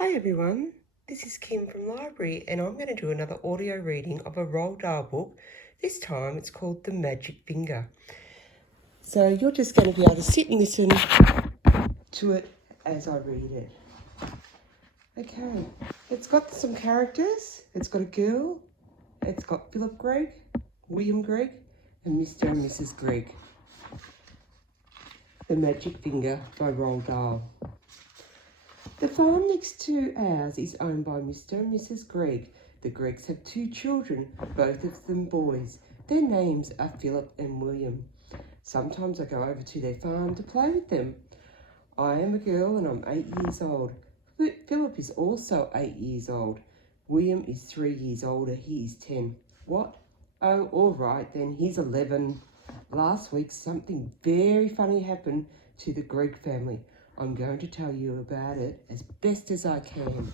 Hi everyone, this is Kim from Library and I'm going to do another audio reading of a Roald Dahl book. This time it's called The Magic Finger. So you're just going to be able to sit and listen to it as I read it. Okay, it's got some characters. It's got a girl. It's got Philip Gregg, William Gregg and Mr. and Mrs. Gregg. The Magic Finger by Roald Dahl. The farm next to ours is owned by Mr. and Mrs. Gregg. The Greggs have 2 children, both of them boys. Their names are Philip and William. Sometimes I go over to their farm to play with them. I am a girl and I'm 8 years old. Philip is also 8 years old. William is 3 years older. He is 10. What? Oh, all right then. He's 11. Last week something very funny happened to the Gregg family. I'm going to tell you about it as best as I can.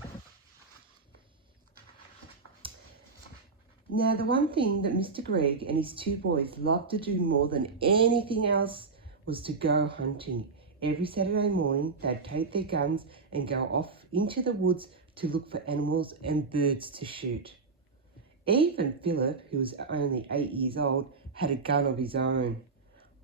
Now, the one thing that Mr. Gregg and his 2 boys loved to do more than anything else was to go hunting. Every Saturday morning, they'd take their guns and go off into the woods to look for animals and birds to shoot. Even Philip, who was only 8 years old, had a gun of his own.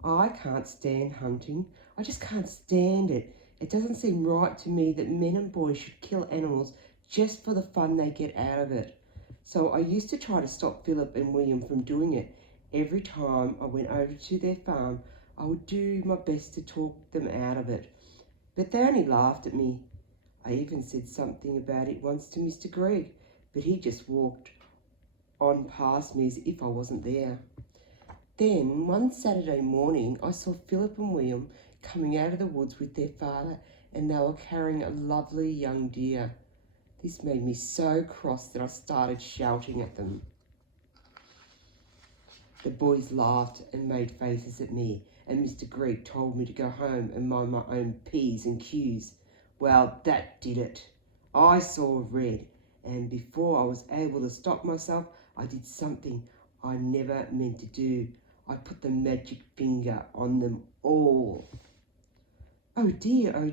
I can't stand hunting. I just can't stand it. It doesn't seem right to me that men and boys should kill animals just for the fun they get out of it. So I used to try to stop Philip and William from doing it. Every time I went over to their farm, I would do my best to talk them out of it. But they only laughed at me. I even said something about it once to Mr. Gregg, but he just walked on past me as if I wasn't there. Then, one Saturday morning, I saw Philip and William coming out of the woods with their father, and they were carrying a lovely young deer. This made me so cross that I started shouting at them. The boys laughed and made faces at me, and Mr. Gregg told me to go home and mind my own P's and Q's. Well, that did it. I saw red, and before I was able to stop myself, I did something I never meant to do. I put the magic finger on them all. Oh dear, I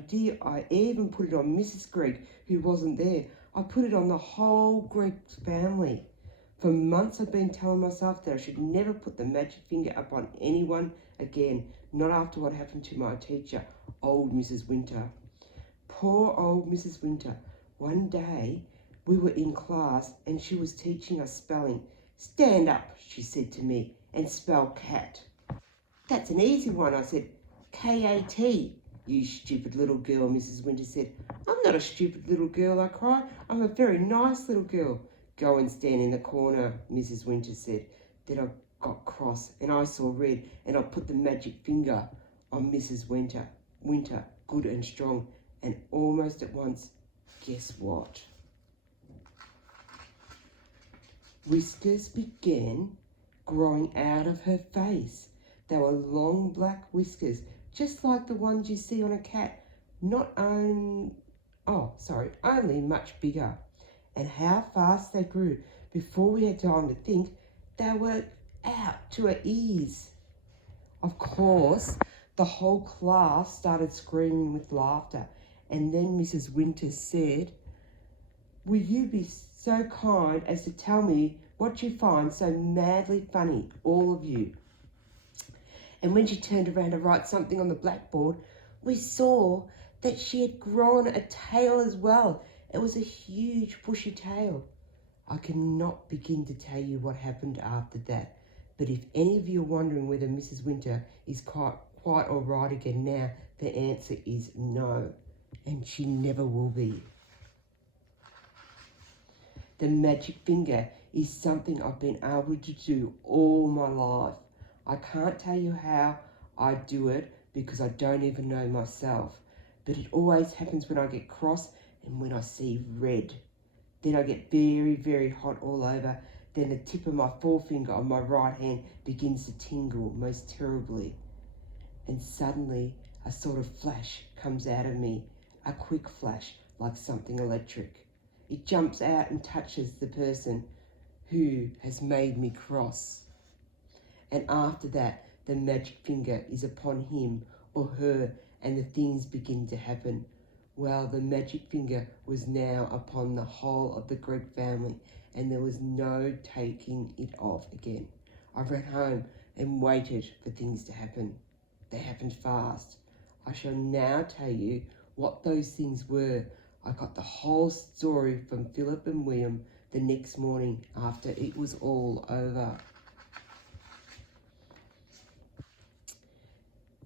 even put it on Mrs. Gregg, who wasn't there. I put it on the whole Gregg family. For months I've been telling myself that I should never put the magic finger up on anyone again, not after what happened to my teacher, old Mrs. Winter. Poor old Mrs. Winter. One day we were in class and she was teaching us spelling. Stand up, she said to me, and spell cat. That's an easy one, I said. K-A-T. You stupid little girl, Mrs. Winter said. I'm not a stupid little girl, I cried. I'm a very nice little girl. Go and stand in the corner, Mrs. Winter said. Then I got cross and I saw red and I put the magic finger on Mrs. Winter, good and strong, and almost at once, guess what? Whiskers began growing out of her face. They were long black whiskers, just like the ones you see on a cat, only much bigger. And how fast they grew. Before we had time to think, they were out to her ears. Of course, the whole class started screaming with laughter, and then Mrs. Winter said, "Will you be so kind as to tell me what you find so madly funny, all of you?" And when she turned around to write something on the blackboard, we saw that she had grown a tail as well. It was a huge bushy tail. I cannot begin to tell you what happened after that, but if any of you are wondering whether Mrs. Winter is quite all right again now, the answer is no, and she never will be. The magic finger is something I've been able to do all my life. I can't tell you how I do it because I don't even know myself, but it always happens when I get cross and when I see red. Then I get very, very hot all over. Then the tip of my forefinger on my right hand begins to tingle most terribly. And suddenly a sort of flash comes out of me, a quick flash like something electric. It jumps out and touches the person who has made me cross. And after that, the magic finger is upon him or her and the things begin to happen. Well, the magic finger was now upon the whole of the Gregg family, and there was no taking it off again. I ran home and waited for things to happen. They happened fast. I shall now tell you what those things were. I got the whole story from Philip and William the next morning after it was all over.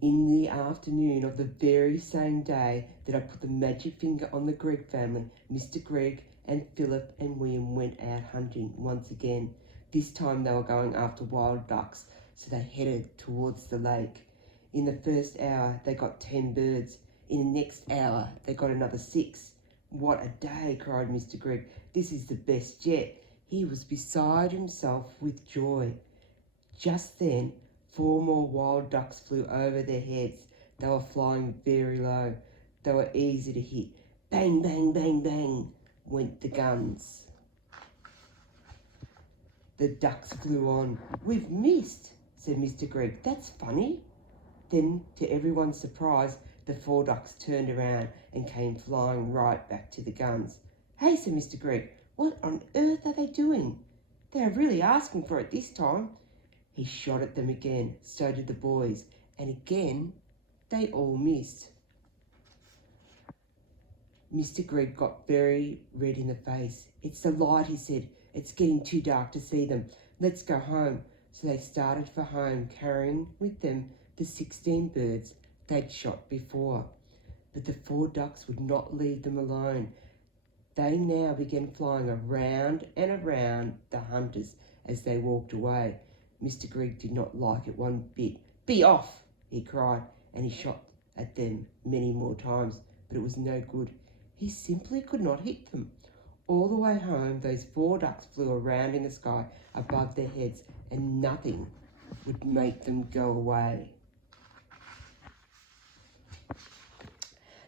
In the afternoon of the very same day that I put the magic finger on the Gregg family, Mr. Gregg and Philip and William went out hunting once again. This time they were going after wild ducks, so they headed towards the lake. In the first hour they got 10 birds. In the next hour they got another 6. What a day, cried Mr. Gregg. This is the best yet. He was beside himself with joy. Just then 4 more wild ducks flew over their heads. They were flying very low. They were easy to hit. Bang, bang, bang, bang went the guns. The ducks flew on. We've missed, said Mr. Gregg. That's funny. Then, to everyone's surprise, the 4 ducks turned around and came flying right back to the guns. Hey, said Mr. Gregg, what on earth are they doing? They are really asking for it this time. He shot at them again, so did the boys, and again they all missed. Mr. Gregg got very red in the face. It's the light, he said. It's getting too dark to see them. Let's go home. So they started for home, carrying with them the 16 birds they'd shot before. But the 4 ducks would not leave them alone. They now began flying around and around the hunters as they walked away. Mr. Gregg did not like it one bit. Be off, he cried, and he shot at them many more times, but it was no good. He simply could not hit them. All the way home, those 4 ducks flew around in the sky above their heads, and nothing would make them go away.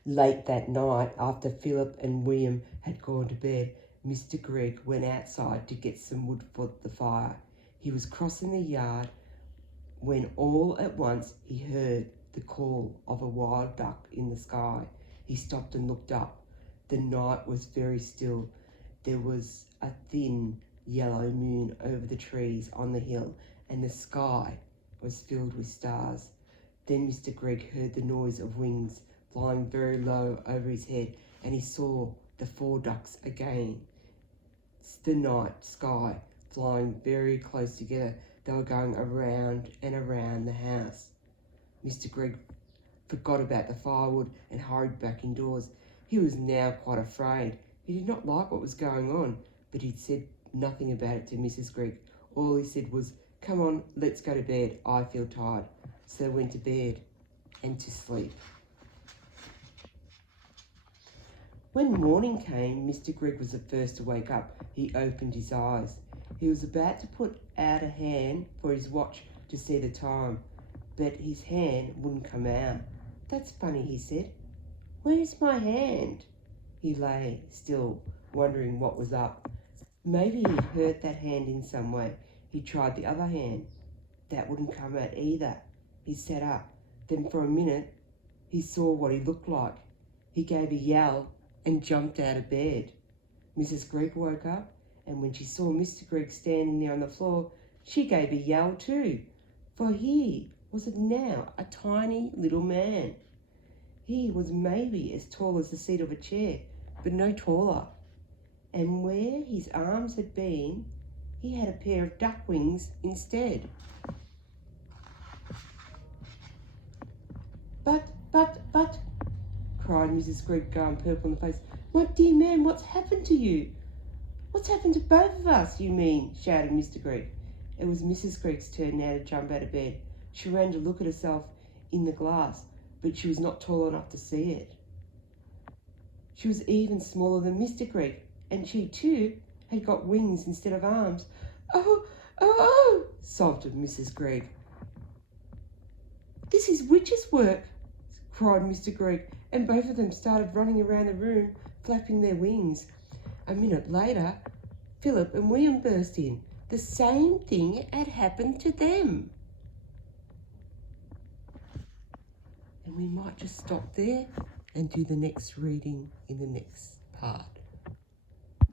Late that night, after Philip and William had gone to bed, Mr. Gregg went outside to get some wood for the fire. He was crossing the yard when all at once he heard the call of a wild duck in the sky. He stopped and looked up. The night was very still. There was a thin yellow moon over the trees on the hill, and the sky was filled with stars. Then Mr. Gregg heard the noise of wings flying very low over his head, and he saw the 4 ducks again. It's the night sky, flying very close together. They were going around and around the house. Mr. Gregg forgot about the firewood and hurried back indoors. He was now quite afraid. He did not like what was going on, but he said nothing about it to Mrs. Gregg. All he said was, come on, let's go to bed. I feel tired. So they went to bed and to sleep. When morning came, Mr. Gregg was the first to wake up. He opened his eyes. He was about to put out a hand for his watch to see the time, but his hand wouldn't come out. That's funny, he said. Where's my hand? He lay still, wondering what was up. Maybe he'd hurt that hand in some way. He tried the other hand. That wouldn't come out either. He sat up. Then for a minute, he saw what he looked like. He gave a yell and jumped out of bed. Mrs. Gregg woke up, and when she saw Mr. Gregg standing there on the floor, she gave a yell too, for he was now a tiny little man. He was maybe as tall as the seat of a chair, but no taller. And where his arms had been, he had a pair of duck wings instead. But, cried Mrs. Gregg, going purple in the face. My dear man, what's happened to you? What's happened to both of us, you mean? Shouted Mr. Gregg. It was Mrs. Gregg's turn now to jump out of bed. She ran to look at herself in the glass, but she was not tall enough to see it. She was even smaller than Mr. Gregg, and she too had got wings instead of arms. Oh, sobbed Mrs. Gregg. This is witch's work, cried Mr. Gregg, and both of them started running around the room, flapping their wings. A minute later, Philip and William burst in. The same thing had happened to them. And we might just stop there and do the next reading in the next part.